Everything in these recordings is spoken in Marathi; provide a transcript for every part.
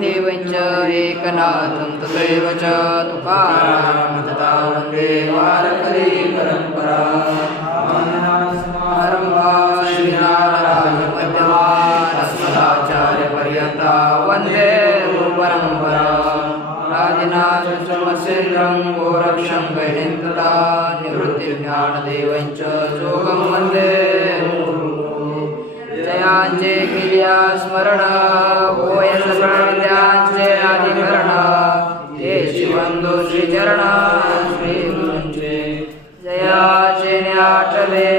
देवञ्च एकनाथं तथैव च तुकारां वन्दे वारकरी परम्परा आरम्भा वन्दे गुरुपरम्परा। राजनाथमशेन्द्रं गोरक्षं गहिन्तदा निवृत्तिज्ञानदेवञ्च जोगं वन्दे। जयांचे क्रिया स्मरण। होय सगळ्यांचे अधिकरण हे शिवंदो श्री चरण श्री गुरुंचे जयाचे न्याटले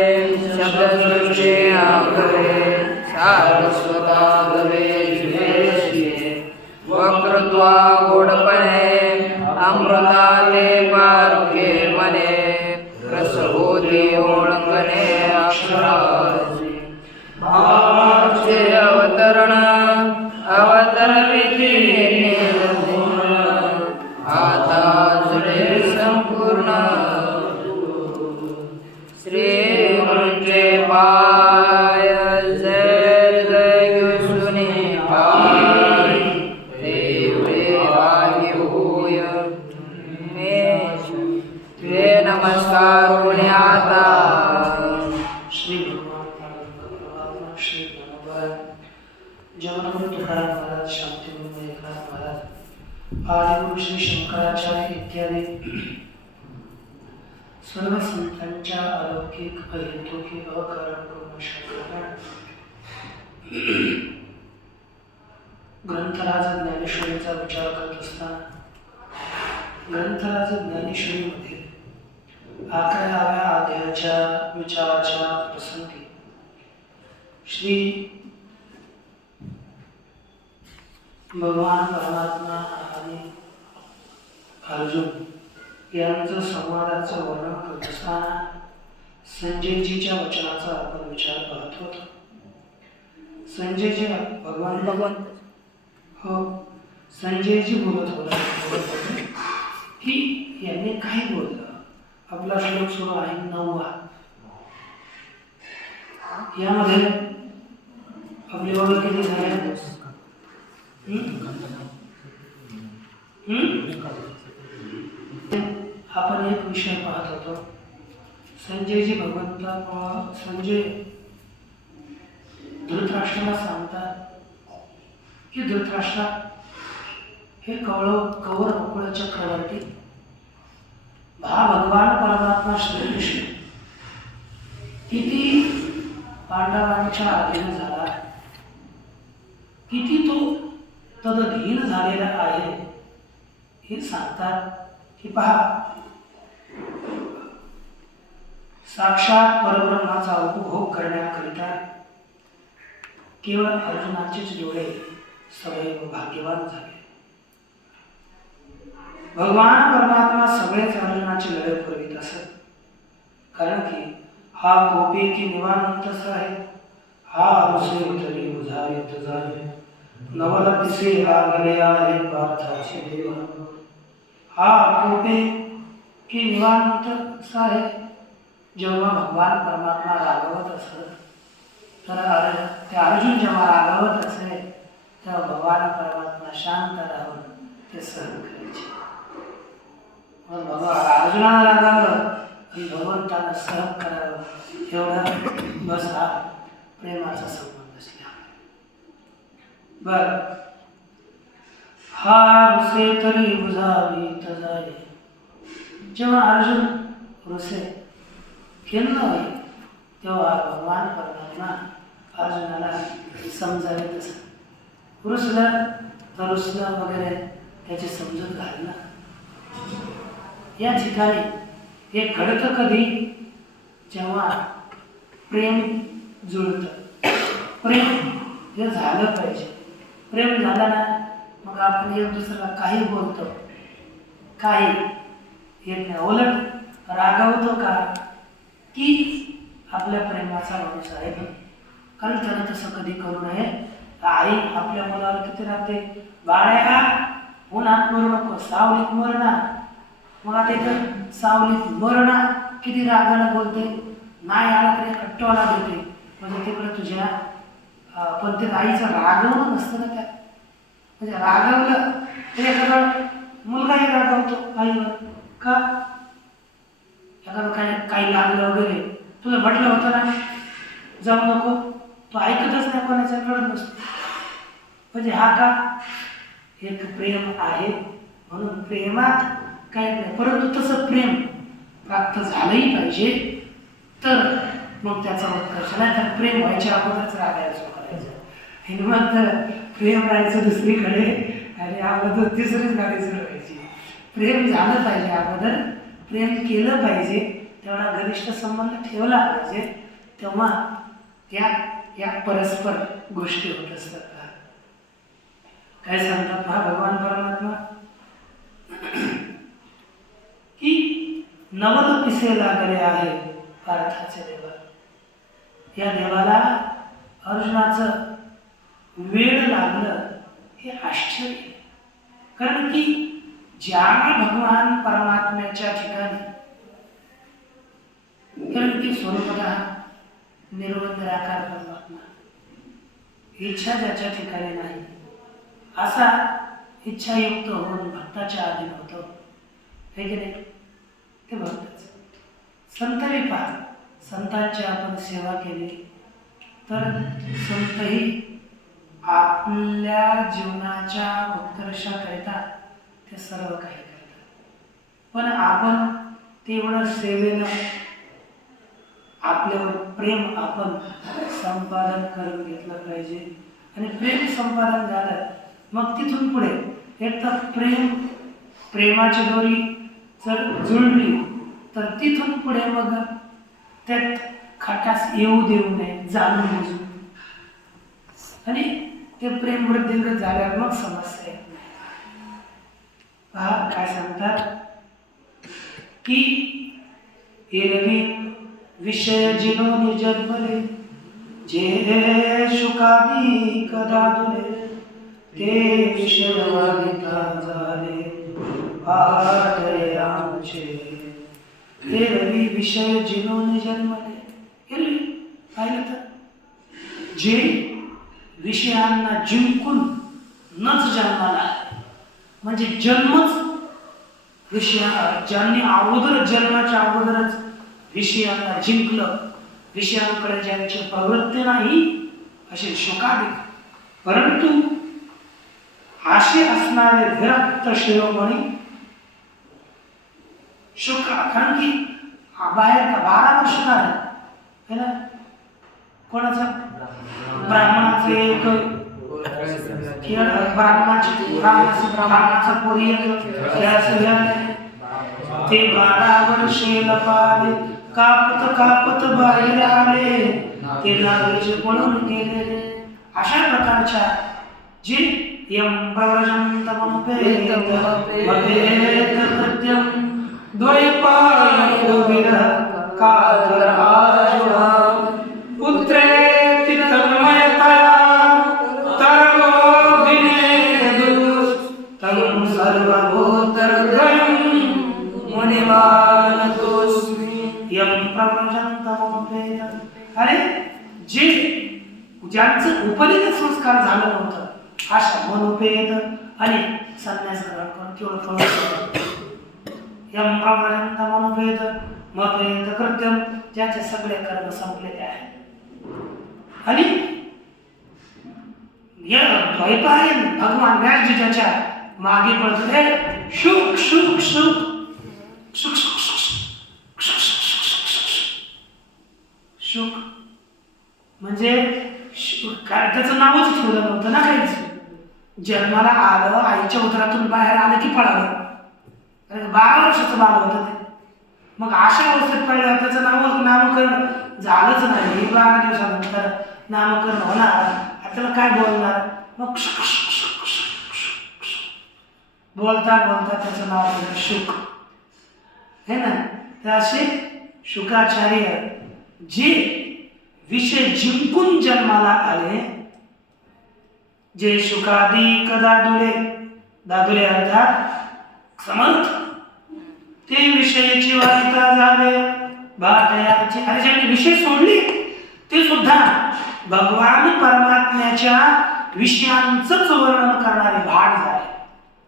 शब्दसृष्टी आकरे सारस्वता दवे वक्रत्वा गोडपणे। अमृताले पारुखे। ग्रंथराज ज्ञानेश्वरीचा विचार करत असताना ग्रंथराज ज्ञानेश्वरीमध्ये अकराव्या अध्यायाच्या विचाराच्या प्रसंगी श्री भगवान परमात्मा आणि अर्जुन यांचं संवादाचं वर्णन करत असताना संजयजीच्या वचनाचा आपण विचार करत होतो. संजयजी भगवान भगवंत हो. संजयजी बोलत होता. होते की यांनी काय बोललं. आपला श्लोक सुरू आहे नववा. यामध्ये आपली ओळख किती झाली? आपण एक विषय पाहत होतो. संजयजी भगवंता संजय धृतराष्ट्राला सांगतात की धृतराष्ट्रा हे कौरव कवर बकुळ चक्रवर्ती भा भगवान परमात्मा श्रीकृष्ण किती पांडवांच्या अधीन झाला. किती तो तदधीन झालेला आहे. हे सांगतात की पहा. साक्षात परब्रह्माचा उपभोग करण्याकरिता केवळ अर्जुनाचेच डोळे सदैव भाग्यवान झाले. भगवान परमात्मा सगळेच अर्जुनाचे लढत पुरवित असत. कारण की हा गोपी की निवांत आहे हा अरुसे तरी उजारित जाय नवल पिसे लागले आहे पार्थाचे देव. हा गोपी की निवांत आहे जेव्हा भगवान परमात्मा रागवत असत तर त्या ते अर्जुन जेव्हा रागवत असे तेव्हा भगवान परमात्मा शांत राहून ते सहन करायचे. मग भगवान अर्जुनाला रागावलं आणि भगवंताला सहन करावं एवढा बस हा प्रेमाचा संबंध असल्या बर. हा रुसे तरी बुजावी जाय जेव्हा अर्जुन रुसे खिन्न होईल तेव्हा भगवान परमात्मा अर्जुनाला समजावेत असत पुरुषला तरुषला वगैरे त्याची समजूत घालणं. या ठिकाणी हे घडतं कधी? जेव्हा प्रेम जुळतं. प्रेम हे झालं पाहिजे. प्रेम झाला ना मग आपण एक दुसऱ्याला काही बोलतो. काही येत नाही उलट रागवतो का? की आपल्या प्रेमाचा माणूस आहे. कारण त्याने तसं कधी करू नये. आई आपल्या मुलावर किती राहते. बाळ्या उन्हात मरू नको सावलीत मरणा मग आता इथं सावलीत मरणा किती रागानं बोलते. नाही आला तरी कट्टवाला देते. म्हणजे तिकडे तुझ्या पण ते आईचं रागवणं नसतं ना त्या म्हणजे रागवलं तर एखादा मुलगाही रागवतो आईवर. का? एखादं काय काही लागलं वगैरे. तुला म्हटलं होतं ना? जाऊ नको. तो ऐकतच नाही कोणाच्याकडं नसतो. म्हणजे हा का एक प्रेम आहे म्हणून प्रेमात काही नाही. परंतु तसं प्रेम प्राप्त झालंही पाहिजे तर मग त्याचा उत्कर्ष नाही तर प्रेम व्हायच्या अगोदरच रागायला सुरू करायचं. आणि मग तर प्रेम राहायचं दुसरीकडे आणि अगोदर तिसरीच गाडी सुरू व्हायची. प्रेम झालं पाहिजे अगोदर प्रेम केलं पाहिजे तेवढा घनिष्ठ संबंध ठेवला पाहिजे तेव्हा या या परस्पर गोष्टी होत असतात काय सांगतात हा भगवान परमात्मा? की नवल पिसे लागले आहे पार्थाचे देवा. या देवाला अर्जुनाचं वेळ लागलं हे आश्चर्य. कारण की ज्या भगवान परमात्म्याच्या ठिकाणी कारण की स्वरूपतः निर्वंतराकार बनला. इच्छा ज्याच्या ठिकाणी नाही. असा इच्छायुक्त होऊन भक्ताच्या अधीन होतो. हे की नाही? ते भक्तच. संतही पहा. संतांची आपण सेवा केली. तर संतही आपल्या जीवनाच्या उत्कर्षाकरिता ते सर्व काही करतात. पण आपण तेवढं सेवेनं आपल्यावर प्रेम आपण संपादन करून घेतलं पाहिजे. आणि प्रेम संपादन झालं मग तिथून पुढे एक तर प्रेम प्रेमाची दोरी जर जुळली तर तिथून पुढे मग त्यात खटास येऊ देऊ नये जाणून बुजून आणि ते प्रेम वृद्धिंगत झाल्यावर मग समस्या येत नाही. पहा काय सांगतात? की एरवी विषय जिनो जन्मले जे शुकादी कदा तुले ते विषय झाले पाठले आमचे एरवी विषय जिनो जन्मले गेले पाहिलं तर? जे विषयांना जिंकून नच जन्माला म्हणजे जन्मच विषया ज्यांनी अगोदर जन्माच्या अगोदरच विषयांना जिंकलं विषयांकडे ज्यांची प्रवृत्ती नाही असे शोकाधिक परंतु असे असणारे विरक्त शिरोमणी शुक्र कारण की बाहेर का बारा वर्ष आहे ना? कोणाचा? ब्राह्मणाचं एक खेळ ब्राह्मणाची ब्राह्मणाचं ब्राह्मणाचा पोरी एक ते बारा वर्षे लपाले. कापत कापत बाहेर आले ते लागले पळून गेलेले अशा प्रकारच्या जी यंबरजंतमपेदकृत्यं द्वैपायनो विरह कातराजुहा पुत्रे मुनिमानतोऽस्मि यं प्रव्रजन्तमपेत अरे जे ज्यांचं उपनित संस्कार झालं नव्हतं अशा मनोपेत आणि संन्यास ग्रहण करून केवळ फळ यम प्रव्रजंत मनोपेत मपेत कृत्यम ज्याचे सगळे कर्म संपलेले आहेत. आणि या द्वैपायन भगवान व्यासजी त्याच्यामागे पडतो हे शुक शुक शुक. शुक शुक शुक शुक शुक शुक. शुक. म्हणजे काय त्याचं नावच ठेवलं नव्हतं ना काहीच. जन्माला आलं आईच्या उदरातून बाहेर आलं की पळालं. कारण बारा वर्षाचं बाळ होतं ते. मग अशा अवस्थेत पडल्यावर त्याचं नाव नामकरण झालंच नाही. बारा दिवसानंतर नामकरण होणार. आता त्याला काय बोलणार? मग बोलता बोलता त्याचं नाव शुक. हे ना? तर असे शुकाचार्य जे विषय जिंकून जन्माला आले जे शुकादी दादुले दादुले अर्थात समर्थ ते विषयाची वार्ता झाले बाटयाची आणि ज्यांनी विषय सोडले ते सुद्धा भगवान परमात्म्याच्या विषयांचंच वर्णन करणारे भाट झाले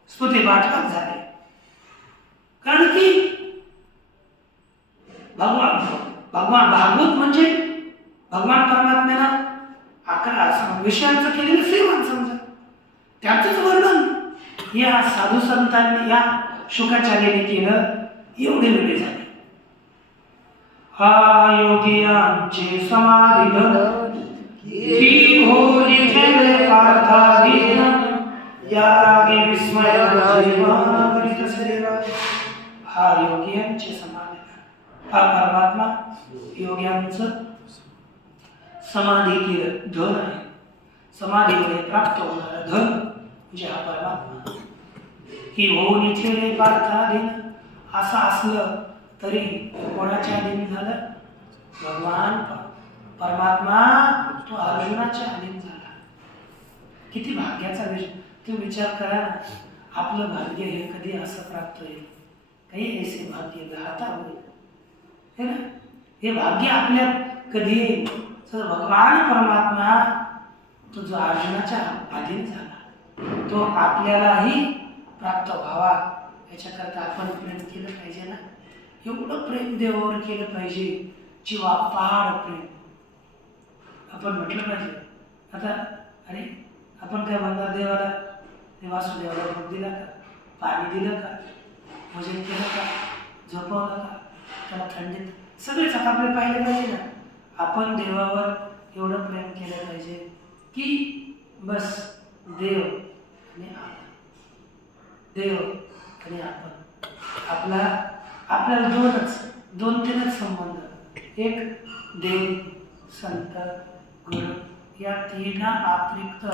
स्तुती पाठपाठ झाले. कारण की भगवान भगवान भागवत म्हणजे भगवान परमात्म्यानं अकरा विषयांचं केलेलं सेवन समजा. त्याचंच वर्णन. या साधू संतांनी या शुकाचार्याने केलं एवढे वेगळे झाले. हा योगियांचे समाधी की हो निखिल पार्थाधीन या रागे विस्मय हा योगियांचे समाधी हा परमात्मा योग्यांचं समाधी केलं धन आहे. समाधीमध्ये प्राप्त होणारं धन म्हणजे हा परमात्मा. ही होऊन इथे रे पार्थाधीन असं असलं तरी कोणाच्या अधीन झालं भगवान परमात्मा तो अर्जुनाच्या अधीन झाला. किती भाग्याचा विषय तो विचार करा ना. आपलं भाग्य हे कधी असं प्राप्त होईल? काही ऐसे भाग्य राहता होईल. है ना? हे भाग्य आपल्या कधी येईल? तर भगवान परमात्मा तो जो अर्जुनाच्या अधीन झाला. तो आपल्यालाही प्राप्त व्हावा. याच्याकरता आपण प्रेम केलं पाहिजे ना? एवढं प्रेम देवावर केलं पाहिजे. जीवा पहाड प्रेम. आपण म्हटलं पाहिजे. आता अरे आपण काय म्हणणार देवाला? ते वासुदेवाला भोग दिला का? पाणी दिलं का? भोजन केलं का? झोपवलं का? त्याला थंडीत सगळेच आता आपल्याला पाहिलं पाहिजे ना. आपण देवावर एवढं प्रेम केलं पाहिजे की बस देव आणि आपण. देव आणि आपण. आपला आपल्याला दोनच दोन तीनच संबंध. एक देव संत गुरु या तिघा अतिरिक्त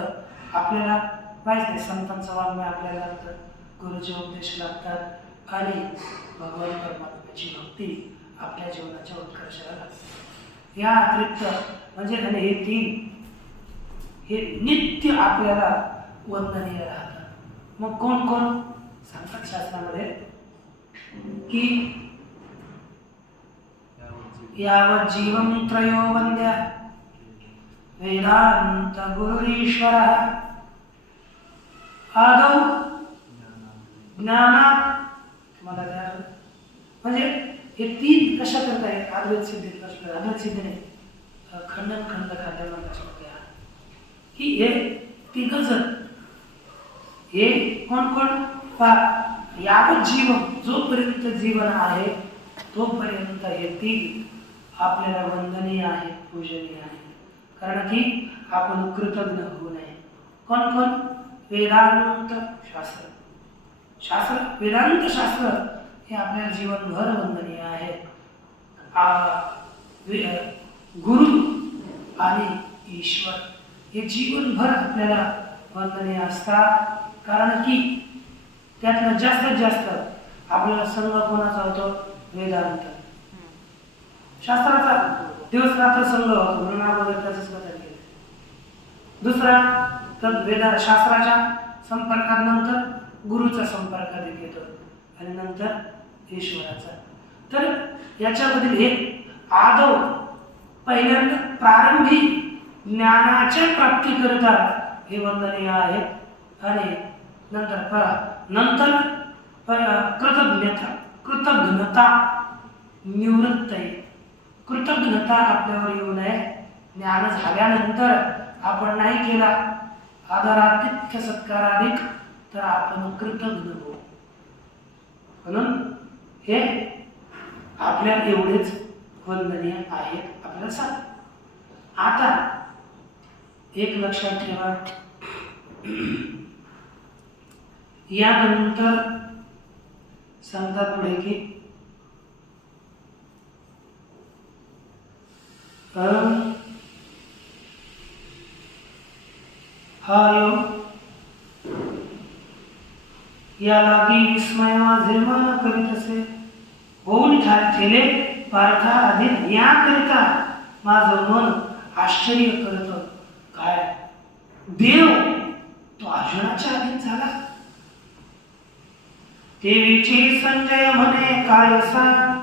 आपल्याला माहीत नाही संतांचं वाङ्मय आपल्याला लागतं. गुरुचे उपदेश लागतात. आणि भगवान परमात्म्याची भक्ती आपल्या जीवनाच्या उत्कर्षाला लागते. या अतिरिक्त म्हणजे आणि हे तीन हे नित्य आपल्याला वंदनीय राहतात. मग कोण कोण? सांगतात शास्त्रामध्ये की यावत जीवन त्रयो वंद्या वेदांत गुरुरीश्वर आदौ ज्ञानात मला द्या. म्हणजे हे तीन कशा करता येईल? अद्वैत सिद्धीत अद्वैत सिद्धी नाही अं, खंडन खंड खाद्य म्हणता की हे तिघ जण. हे कोण कोण? पा यावत जीव जोपर्यंत जीवन आहे तोपर्यंत हे तीन आपल्याला वंदनीय आहे पूजनीय आहे कारण की आपण कृतज्ञ होऊ नये. कोण कोण? वेदांत शास्त्र. शास्त्र वेदांत शास्त्र. हे आपल्याला जीवनभर वंदनीय आहे. आ- गुरु आणि ईश्वर हे जीवनभर आपल्याला वंदनीय असतात. कारण की त्यातलं जास्तीत जास्त आपल्याला संघ कोणाचा होतो? वेदांत. शास्त्राचा दिवस रात्र संघ होतो म्हणून अगोदर त्याचंच कथन केलं. दुसरा तर वेदा शास्त्राच्या संपर्कानंतर गुरुचा संपर्क देत येतो. आणि नंतर ईश्वराचा तर याच्यामधील हे आदव पहिल्यांदा प्रारंभी ज्ञानाच्या प्राप्तीकरिता हे वंदनीय आहे. आणि नंतर प- नंतर कृतज्ञता कृतज्ञता निवृत्त आहे. कृतज्ञता आपल्यावर येऊ नये. ज्ञान झाल्यानंतर आपण नाही केला आदरातिथ्य सत्काराधिक तर आपण कृतज्ञ होऊ. म्हणून हे आपल्या एवढेच वंदनीय आहेत आपल्याला सांग. आता एक लक्षात ठेवा. यानंतर सांगतात पुढे की अं, या लागी विस्मय माझे मन करीत असे. होऊन ठाक केले पार्था अधिक याकरिता माझं मन आश्चर्य करत काय? देव तो अर्जुनाच्या अधीन झाला? देवीची संजय म्हणे काय सांग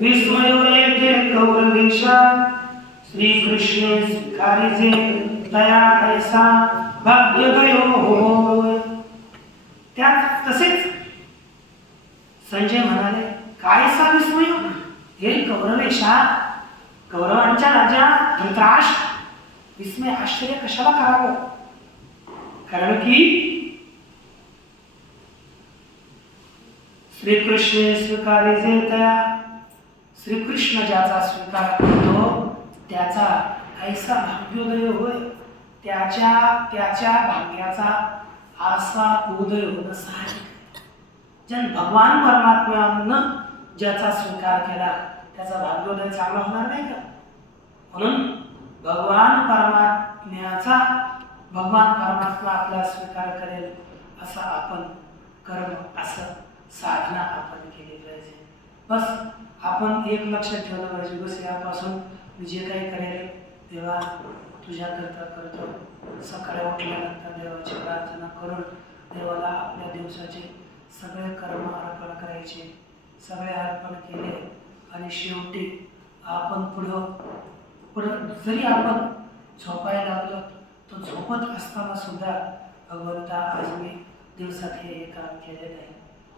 विस्मय येते गौरवेशा श्रीकृष्णे स्वीकारिजे दया ऐसा भाग्य गयो हो त्या तसेच संजय म्हणाले कायसा विस्मय हे कौरवेशा कौरवांच्या राजा धृतराश विस्मय आश्चर्य कशाला करावं? कारण की श्रीकृष्ण स्वीकारे जे तया श्रीकृष्ण ज्याचा स्वीकार करतो त्याचा ऐसा भाग्योदय होय. त्याच्या त्याच्या भाग्याचा असा उदय होणं साहजिक. जन भगवान परमात्म्यानं ज्याचा स्वीकार केला त्याचा भाग्योदय चांगला होणार नाही का? म्हणून भगवान परमात्म्याचा भगवान परमात्मा आपला स्वीकार करेल असा आपण कर्म असं साधना आपण केली पाहिजे. बस आपण एक लक्षात ठेवलं पाहिजे. बस यापासून मी जे काही करेल तेव्हा तुझ्याकरता करतो. सकाळी उठल्यानंतर देवाची प्रार्थना करून देवाला आपल्या दिवसाचे सगळे कर्म अर्पण करायचे. सगळे अर्पण केले आणि शेवटी आपण पुढं पुढं जरी आपण झोपायला लागलो तो झोपत असताना सुद्धा भगवंता आज मी दिवसात हे काम केलेलं आहे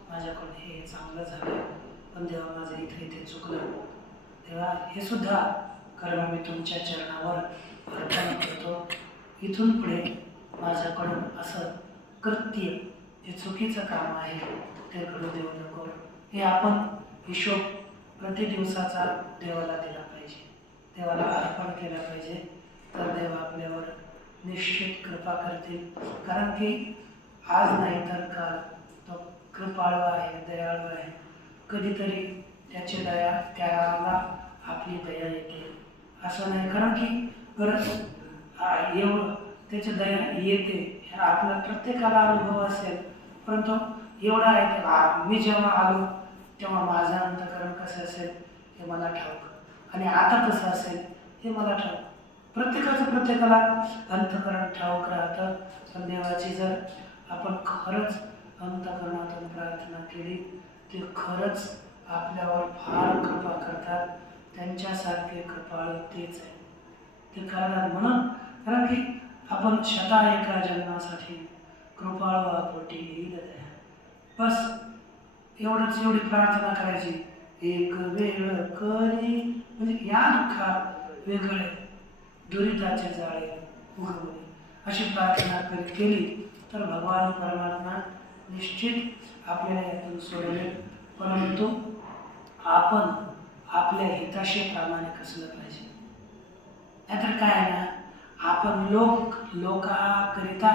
माझ्याकडून हे चांगलं झालं. पण देवा माझं इथे इथे चुकलं. तेव्हा हे सुद्धा कर्म मी तुमच्या चरणावर अर्पण करतो. इथून पुढे माझ्याकडून असं कृत्य हे चुकीचं काम आहे ते करू देऊ नको. हे आपण हिशोब प्रति दिवसाचा देवाला दिला पाहिजे. देवाला अर्पण केला पाहिजे. तर देव आपल्यावर निश्चित कृपा करतील. कारण की आज नाही तर काल तो कृपाळू आहे दयाळू आहे. कधीतरी त्याची दया त्याला आपली दया येते. असं नाही. कारण की गरज एवढं त्याची दया येते. हे आपला प्रत्येकाला अनुभव असेल. परंतु एवढा आहे की मी जेव्हा आलो तेव्हा माझं अंतकरण कसं असेल हे मला ठाऊक. आणि आता कसं असेल हे मला ठाऊक. प्रत्येकाचं प्रत्येकाला अंतकरण ठाऊक राहतं. पण देवाची जर आपण खरंच अंतकरणातून प्रार्थना केली ते खरंच आपल्यावर फार कृपा करतात. त्यांच्यासारखे कृपाळू तेच आहे. ते करणार म्हणून कारण की आपण शता एका जन्मासाठी कृपाळू पोटी येईल बस. एवढंच एवढी प्रार्थना करायची. एक वेळ करी. म्हणजे या दुःखात वेगळे दुरिताचे जाळे उगवले. अशी प्रार्थना करीत केली तर भगवान परमात्मा निश्चित आपल्याला यातून सोडवेल. परंतु आपण आपल्या हिताशेप्रमाणे कसलं पाहिजे? नाहीतर काय आहे ना आपण लोक लोकाकरिता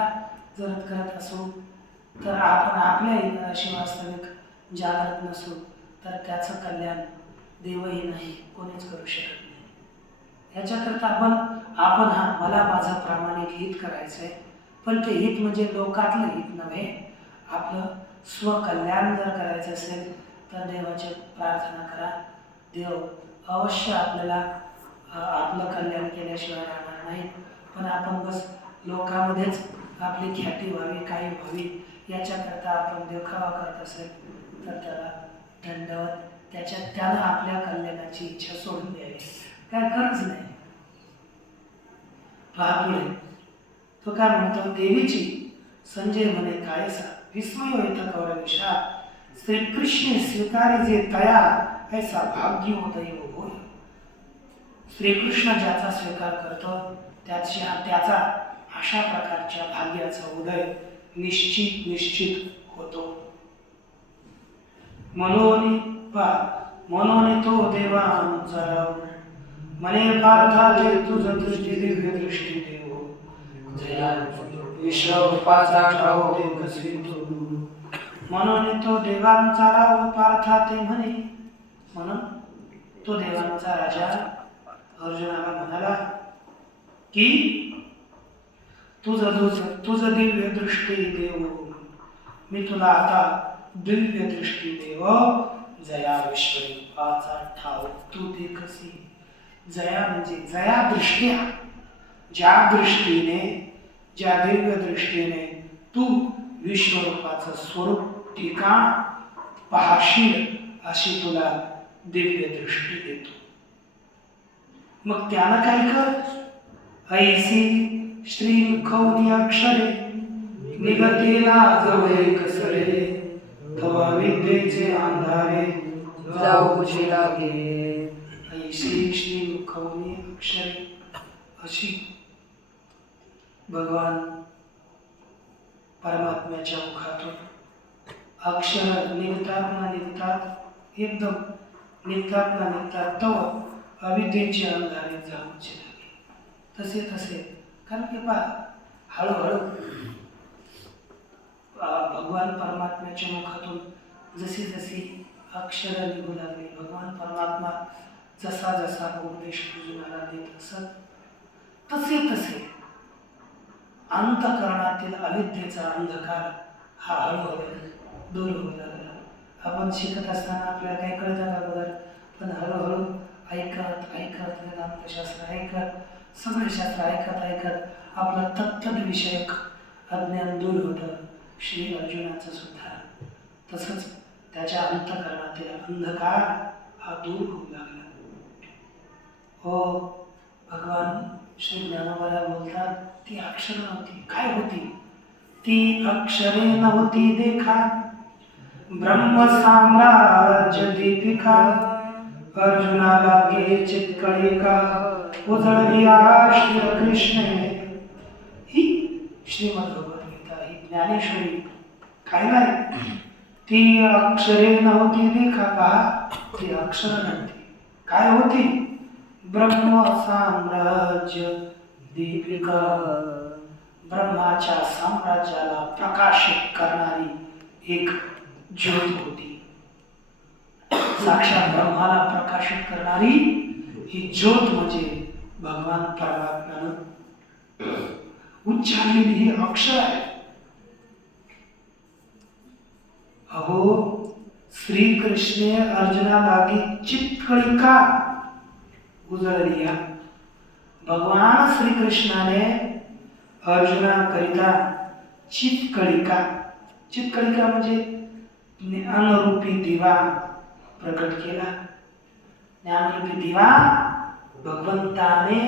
जर करत असू तर आपण आपल्या हिताशी वास्तविक जागृत नसू तर त्याचं कल्याण देवही नाही कोणीच करू शकत नाही. याच्याकरता आपण आपण हा मला माझं प्रामाणिक हित करायचं आहे पण ते हित म्हणजे लोकातलं हित नव्हे. आपलं स्वकल्याण जर करायचं असेल तर देवाची प्रार्थना करा. देव अवश्य आपल्याला आपलं कल्याण केल्याशिवाय राहणार नाही. पण आपण बस लोकांमध्येच आपली ख्याती व्हावी काही व्हावी याच्याकरता आपण देखावा करत असेल तर त्याला दंडवत त्याच्या त्याला आपल्या कल्याणाची इच्छा सोडून द्यावी. काय गरज नाही. पहा पुढे. तो काय म्हणतो? देवीची संजय म्हणे कायसा विस्मय होईत कौरविषा श्रीकृष्ण स्वीकारे जे तया ऐसा भाग्य भाग्योदय होय. श्रीकृष्ण ज्याचा स्वीकार करतो त्याच्या त्याचा अशा प्रकारच्या भाग्याचा उदय निश्चित निश्चित होतो. मनोनी पा मनोनी तो देवांचा राव मने पार्थाचे तुझ दृष्टी दिव्य दृष्टी देव। जया विश्वरूपाचा देव कसे म्हणून तो देवांचा राव पार्था ते म्हणे। म्हणून तो देवांचा राजा अर्जुनाला म्हणाला की तुझं तुझ तुझं दिव्य दृष्टी देव। मी तुला आता दिव्य दृष्टी देव जया विश्वरूपाचा ठाव तू देखसी। जया म्हणजे जया दृष्ट्या। ज्या दृष्टीने ज्या दिव्य दृष्टीने तू विश्वरूपाचं स्वरूप ठिकाण पाहशील अशी तुला दिव्य दृष्टी देतो। मग त्यानं काय कर? ऐसी श्री कौनी अक्षरे निगतीला जवळ कसरे अविद्येचे अंधारे जाऊची लागे. ऐशी श्री मुखवणी अक्षरे अशी. भगवान परमात्म्याच्या मुखातून अक्षर निघतात ना निघतात एकदम निघतात ना निघतात तो अविद्येचे अंधारे जाऊचे लागले तसे तसे. कारण की पा हळूहळू भगवान परमात्म्याच्या मुखातून जशी जशी अक्षर निघू लागली. भगवान परमात्मा जसा जसा उपदेश अर्जुनाला देत असत तसे तसे अंतकरणातील अविद्येचा अंधकार हा हळूहळू दूर होऊ लागला. आपण शिकत असताना आपल्याला काही कळत अगोदर पण हळूहळू ऐकत ऐकत वेदांतशास्त्र ऐकत सगळे शास्त्र ऐकत ऐकत आपलं तत्तद विषयक अज्ञान दूर होतं. श्री अर्जुनाचं सुद्धा तसंच त्याच्या अंतकरणातील अंधकार हा दूर होऊ लागला. हो भगवान श्री ज्ञानोबाला बोलतात ती अक्षर नव्हती. काय होती? ती अक्षरे नव्हती देखा. ब्रह्म साम्राज्य दीपिका. अर्जुनाला गे का? उजळली श्री कृष्ण. ही श्रीमद ज्ञानेश्वरी. काय नाही. ती अक्षरे नव्हती देखा पहा. ती अक्षर नव्हती. काय होती? ब्रह्म साम्राज्य दीपिका. ब्रह्माच्या साम्राज्याला प्रकाशित करणारी एक ज्योत होती. साक्षात ब्रह्माला प्रकाशित करणारी ही ज्योत म्हणजे भगवान परमात्म्यानं. उच्चारलेली ही अक्षर आहे. अहो श्रीकृष्णे अर्जुनालागी चित्कळिका उजळली या भगवान श्रीकृष्णाने अर्जुनाकरिता चितकळिका चितकळिका म्हणजे ज्ञानरूपी दिवा प्रकट केला. ज्ञानरूपी दिवा भगवंताने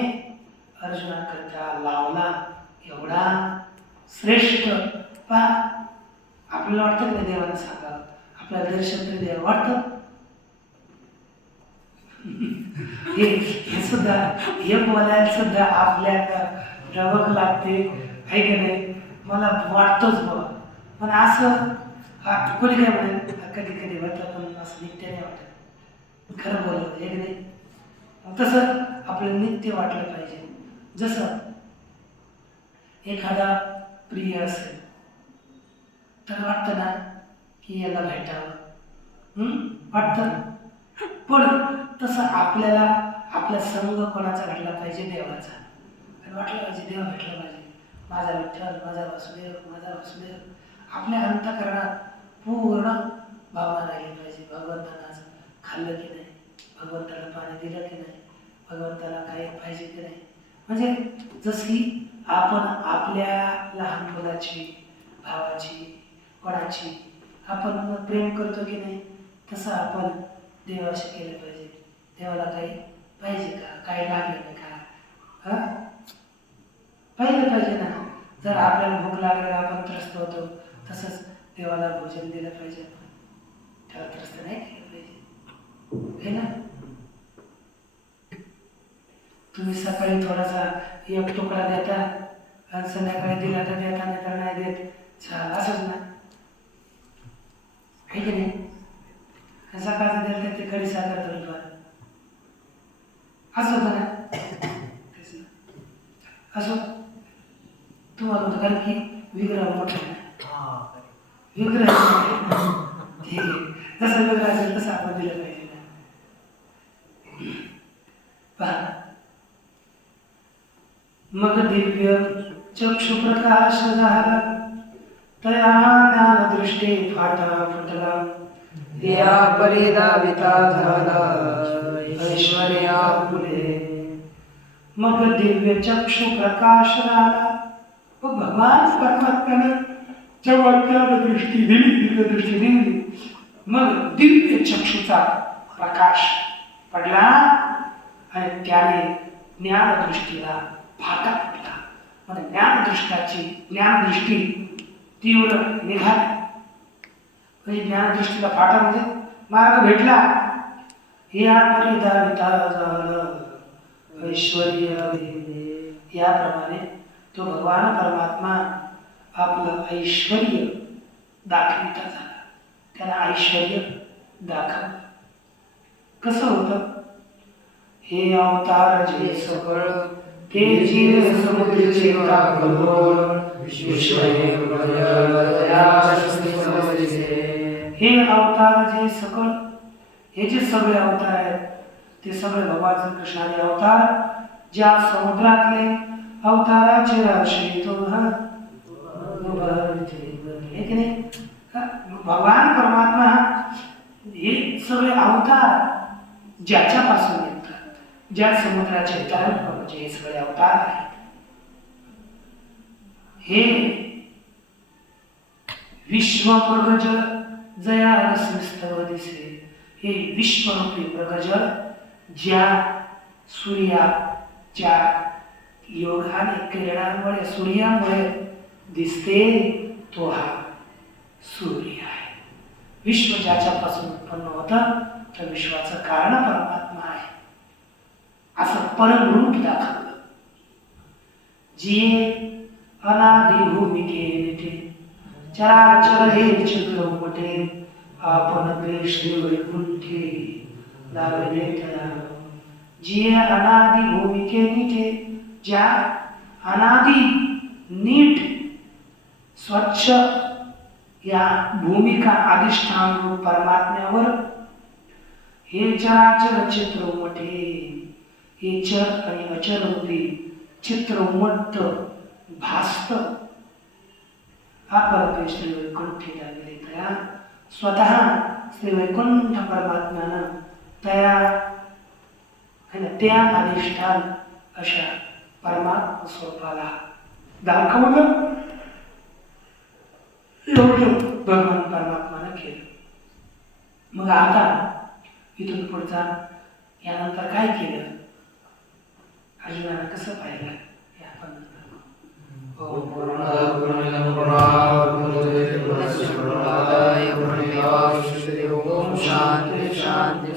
अर्जुनाकरिता लावला. एवढा श्रेष्ठ पा आपल्याला वाटतं का देवाला सांगावं आपल्याला दर्शन तरी द्यावं. वाटतं? हे हे सुद्धा हे बोलायला सुद्धा आपल्याला रवक लागते. आहे की नाही? मला वाटतोच बाबा पण असं कोणी काय म्हणेल? कधी कधी वाटतं पण असं नित्य नाही वाटत. खरं बोलत हे की नाही? तसं आपलं नित्य वाटलं पाहिजे. जसं एखादा प्रिय असेल तर वाटतं ना की याला भेटावं. वाटतं पण तसं आपल्याला आपला संघ कोणाचा घडला पाहिजे देवाचा? आणि वाटलं पाहिजे देव भेटला पाहिजे. माझा विठ्ठल माझा वासुदेव माझा वासुदेव. आपल्या अंतकरणात पूर्ण भावना राहिली पाहिजे. भगवंतानं आज खाल्लं की नाही? भगवंताला पाणी दिलं की नाही? भगवंताला काही पाहिजे की नाही? म्हणजे जशी आपण आपल्या लहान मुलाची भावाची कोणाची आपण प्रेम करतो की नाही तसं आपण देवाशी केलं पाहिजे. देवाला काही पाहिजे का? काही लागलं का? हा? पाहिलं पाहिजे ना. जर आपल्याला भूक लागल्यावर आपण त्रस्त होतो तसंच देवाला भोजन दिलं पाहिजे आपण. त्याला त्रस्त नाही केलं पाहिजे. हे ना? तुम्ही सकाळी थोडासा एक तुकडा देता आणि संध्याकाळी दिला तर देता नाही तर नाही देत. असंच ना? आहे की नाही? सकाळचं दिलं तर ते कधी साखर फार असं होतं ना। असो तुम्हाला होतं कारण की विग्रह मोठा आहे विग्रह ठीक आहे जसं विग्रह असेल तसं आपण दिलं पाहिजे ना। पहा मग दिव्य चक्षु प्रकाश झाला तया ज्ञान फाटा फुटला या परिदाविता झाला ऐश्वर्या फुले मग दिव्य चक्षु प्रकाश झाला व भगवान परमात्म्याने जेव्हा ज्ञान दृष्टी दिली दिव्य दृष्टी दिली मग दिव्य चक्षुचा प्रकाश पडला आणि त्याने ज्ञानदृष्टीला फाटा फुटला म्हणजे ज्ञानदृष्टाची ज्ञानदृष्टी तीव्र निघाला म्हणजे ज्ञानदृष्टीला फाटा म्हणजे मार्ग भेटला. या ऐश्वर्य याप्रमाणे तो भगवान परमात्मा आपलं ऐश्वर दाखविता झाला. त्याला ऐश्वर दाखव कसं होतं? हे अवतार जे सकळ ते जीव समुद्रचे हे अवतार जे सकळ हे जे सगळे अवतार आहेत ते सगळे भगवान श्रीकृष्णाचे अवतार ज्या समुद्रातले अवताराचे राशी तो हे? भगवान परमात्मा हे सगळे अवतार ज्याच्यापासून येतात ज्या समुद्राचे तरण जे म्हणजे हे सगळे अवतार आहेत. हे विश्वमृगजळ जया रसस्तव दिसे. हे विश्वरूपी प्रगज ज्या सूर्याच्या योगाने किरणांमुळे सूर्यामुळे दिसते तो हा सूर्य आहे. विश्व ज्याच्यापासून उत्पन्न होतं तर विश्वाचं कारण परमात्मा आहे. असं परमरूप दाखवलं. जे अनादि भूमिके निठे चराचर हे चित्र उमटे आपण ते श्री वैकुंठे लावले तया जे अनादि भूमिके निठे ज्या अनादि नीट स्वच्छ या भूमिका अधिष्ठान रूप परमात्म्यावर हे चराचर चित्र उमटे हे चर आणि अचर रूपी चित्र उमटत। भासत. हा परत श्री वैकुंठी लागले तया. स्वतः श्री वैकुंठ परमात्म्यानं तया आणि त्या अधिष्ठान अशा परमात्मा स्वरूपाला दाखवलं योग्य भगवान परमात्मानं केलं. मग आता इथून पुढचा यानंतर काय केलं? अर्जुनानं कसं पाहिलं? पूर्णापूर्णगुणापूर्णस्य पूर्णाय पूर्णमेवावशिष्यते ॐ